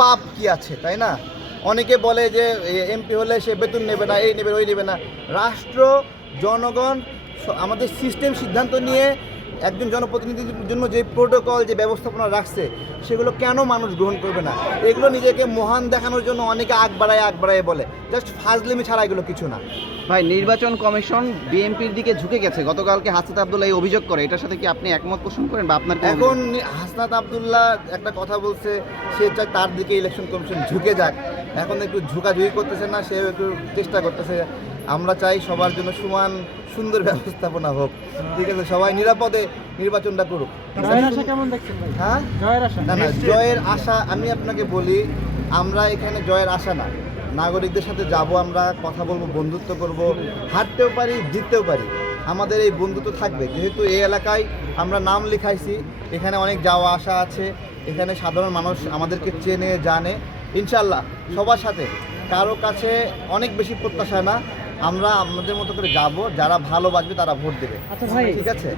পাপ কি আছে, তাই না? অনেকে বলে যে এমপি হলে সে বেতন নেবে না, এই নেবে ওই নেবে না। রাষ্ট্র, জনগণ, আমাদের সিস্টেম সিদ্ধান্ত নিয়ে একজন জনপ্রতিনিধির জন্য যে প্রোটোকল, যে ব্যবস্থাপনা রাখছে, সেগুলো কেন মানুষ গ্রহণ করবে না? এগুলো নিজেকে মহান দেখানোর জন্য অনেকে আগ বাড়ায় বলে, জাস্ট ফাজলিমি ছাড়া এগুলো কিছু না। ভাই, নির্বাচন কমিশন বিএনপির দিকে ঝুঁকে গেছে, গতকালকে হাসনাত আব্দুল্লাহ এই অভিযোগ করে, এটার সাথে কি আপনি একমত পোষণ করেন বা আপনার এখন হাসনাত আব্দুল্লাহ একটা কথা বলছে, সে চায় তার দিকে ইলেকশন কমিশন ঝুঁকে যাক। এখন একটু ঝুঁকাঝুঁকি করতেছে না, সে একটু চেষ্টা করতেছে। আমরা চাই সবার জন্য সমান সুন্দর ব্যবস্থাপনা হোক, ঠিক আছে? সবাই নিরাপদে নির্বাচনটা করুক। হ্যাঁ, না না, জয়ের আশা আমি আপনাকে বলি, আমরা এখানে জয়ের আশা না, নাগরিকদের সাথে যাব, আমরা কথা বলবো, বন্ধুত্ব করব, হারতেও পারি জিততেও পারি, আমাদের এই বন্ধুত্ব থাকবে। যেহেতু এই এলাকায় আমরা নাম লিখাইছি, এখানে অনেক যাওয়া আসা আছে, এখানে সাধারণ মানুষ আমাদেরকে চেনে জানে। ইনশাল্লাহ সবার সাথে, কারো কাছে অনেক বেশি প্রত্যাশা না, আমরা আমাদের মতো করে যাব, যারা ভালো বাসবে তারা ভোট দেবে। আচ্ছা ভাই, ঠিক আছে?